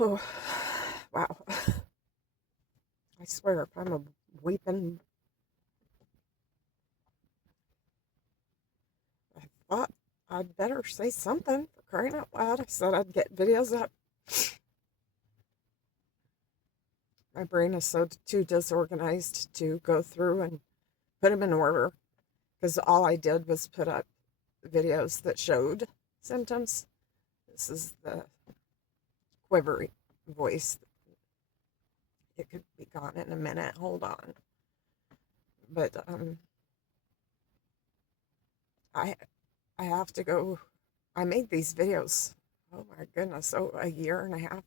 Oh, wow. I swear, if I'm a weeping, I thought I'd better say something for crying out loud. I said I'd get videos up. My brain is so too disorganized to go through and put them in order because all I did was put up videos that showed symptoms. This is the quivery voice. It could be gone in a minute. Hold on. But I I have to go. I made these videos. Oh my goodness! Oh, a year and a half.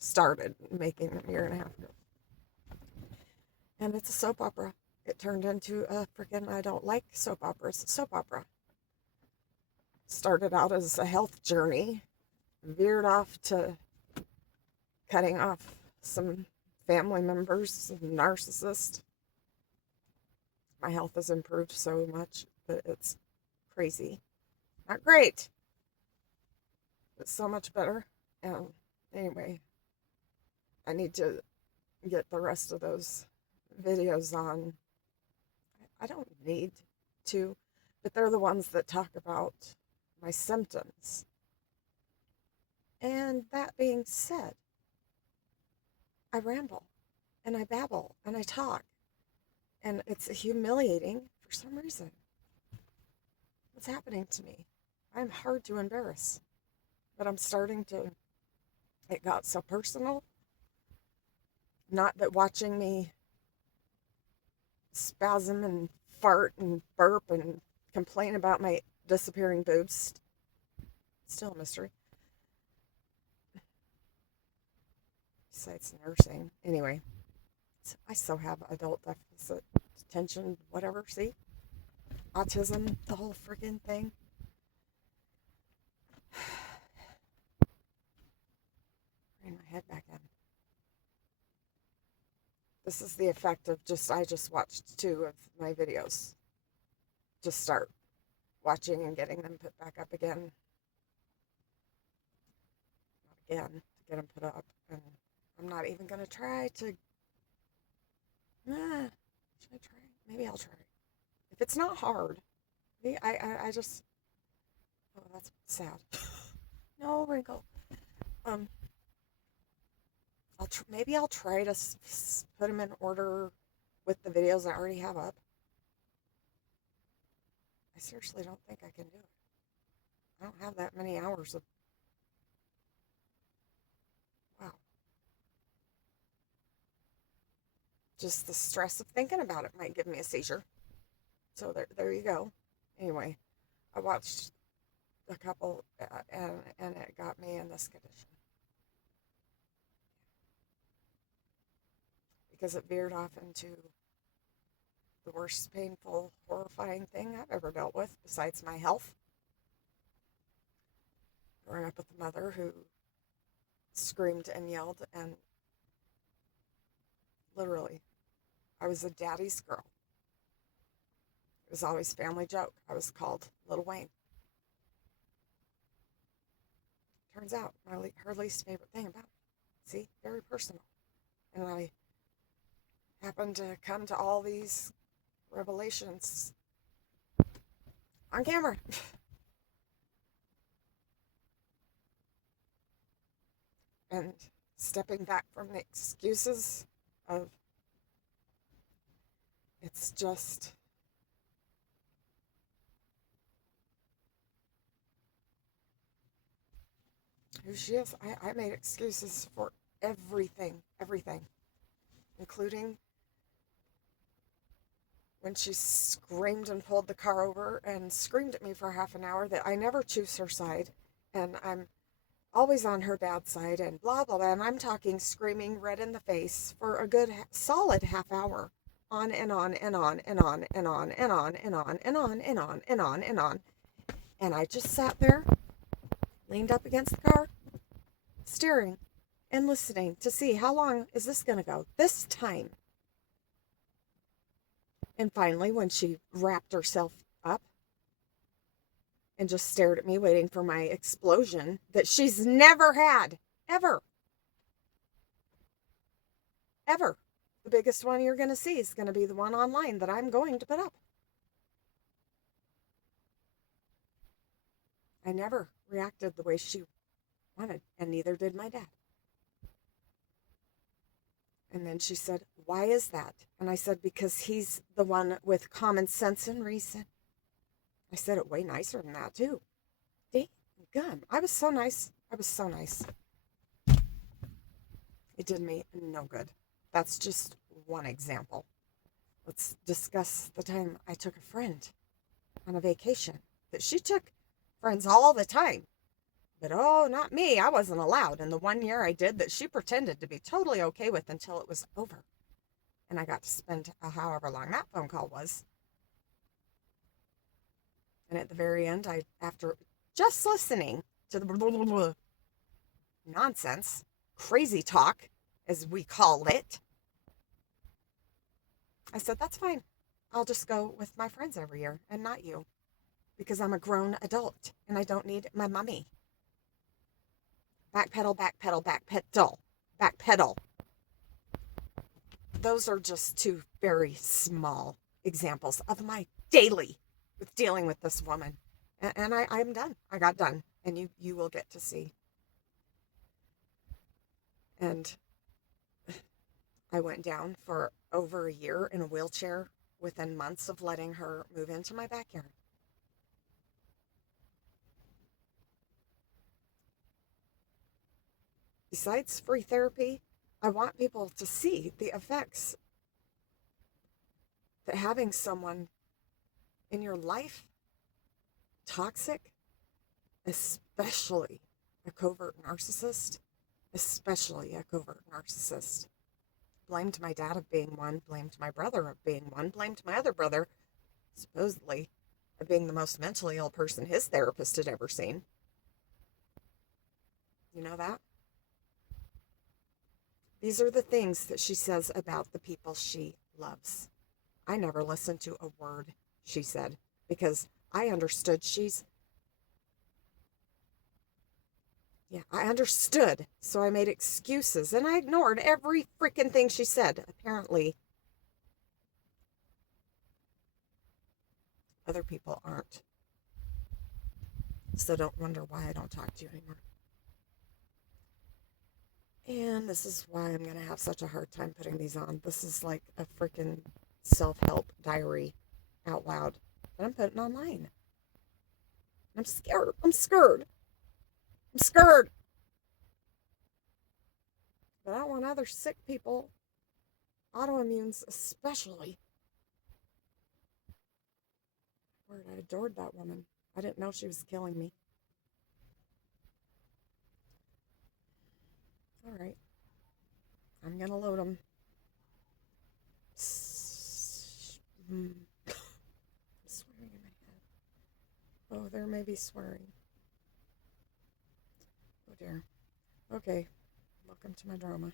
Started making them a year and a half ago, and it's a soap opera. It turned into a freaking. I don't like soap operas. Soap opera. Started out as a health journey, veered off to cutting off some family members, narcissist. My health has improved so much that it's crazy. Not great, but so much better. And anyway, I need to get the rest of those videos on. I don't need to, but they're the ones that talk about my symptoms. And that being said, I ramble and I babble and I talk, and it's humiliating for some reason. What's happening to me? I'm hard to embarrass, but I'm starting to. It got so personal. Not that watching me spasm and fart and burp and complain about my disappearing boobs, still a mystery. Besides nursing. Anyway, I still have adult deficit attention, whatever, see? Autism, the whole friggin' thing. Bring my head back in. This is the effect of I just watched 2 of my videos. Just start watching and getting them put back up again. Not again, to get them put up. And I'm not even going to try to. Should I try? Maybe I'll try. If it's not hard, I just. Oh, that's sad. No wrinkle. Um, maybe I'll try to put them in order with the videos I already have up. I seriously don't think I can do it. I don't have that many hours of. Wow. Just the stress of thinking about it might give me a seizure. So there you go. Anyway, I watched a couple, and it got me in this condition because it veered off into the worst painful, horrifying thing I've ever dealt with besides my health. Growing up with a mother who screamed and yelled, and literally, I was a daddy's girl. It was always family joke. I was called Little Wayne. Turns out, her least favorite thing about me. See, very personal. And I happened to come to all these revelations on camera. And stepping back from the excuses of it's just who she is. I made excuses for everything, including when she screamed and pulled the car over and screamed at me for half an hour that I never choose her side and I'm always on her bad side and blah, blah, blah. And I'm talking screaming red in the face for a good solid half hour. On and on and on and on and on and on and on and on and on and on and on. And I just sat there, leaned up against the car, staring and listening to see how long is this going to go this time. And finally, when she wrapped herself up and just stared at me, waiting for my explosion that she's never had, ever. ever. The biggest one you're going to see is going to be the one online that I'm going to put up. I never reacted the way she wanted, and neither did my dad. And then she said, "Why is that?" And I said, "Because he's the one with common sense and reason." I said it way nicer than that, too. Dang gum. I was so nice. I was so nice. It did me no good. That's just one example. Let's discuss the time I took a friend on a vacation. That she took friends all the time. But oh, not me. I wasn't allowed. And the one year I did that she pretended to be totally okay with until it was over. And I got to spend however long that phone call was. And at the very end, after just listening to the nonsense, crazy talk, as we call it, I said, "That's fine. I'll just go with my friends every year and not you. Because I'm a grown adult and I don't need my mommy." Backpedal, backpedal, backpedal, backpedal. Those are just two very small examples of my daily with dealing with this woman. And I'm done. I got done. And you will get to see. And I went down for over a year in a wheelchair within months of letting her move into my backyard. Besides free therapy, I want people to see the effects that having someone in your life toxic, especially a covert narcissist, blamed my dad of being one, blamed my brother of being one, blamed my other brother, supposedly, of being the most mentally ill person his therapist had ever seen. You know that? These are the things that she says about the people she loves. I never listened to a word she said because I understood I understood. So I made excuses and I ignored every freaking thing she said. Apparently, other people aren't. So don't wonder why I don't talk to you anymore. And this is why I'm going to have such a hard time putting these on. This is like a freaking self-help diary out loud that I'm putting online. I'm scared. I'm scared. I'm scared. But I don't want other sick people, autoimmunes especially. Word, I adored that woman. I didn't know she was killing me. All right. I'm going to load them. I'm swearing in my head. Oh, there may be swearing. Oh, dear. Okay. Welcome to my drama.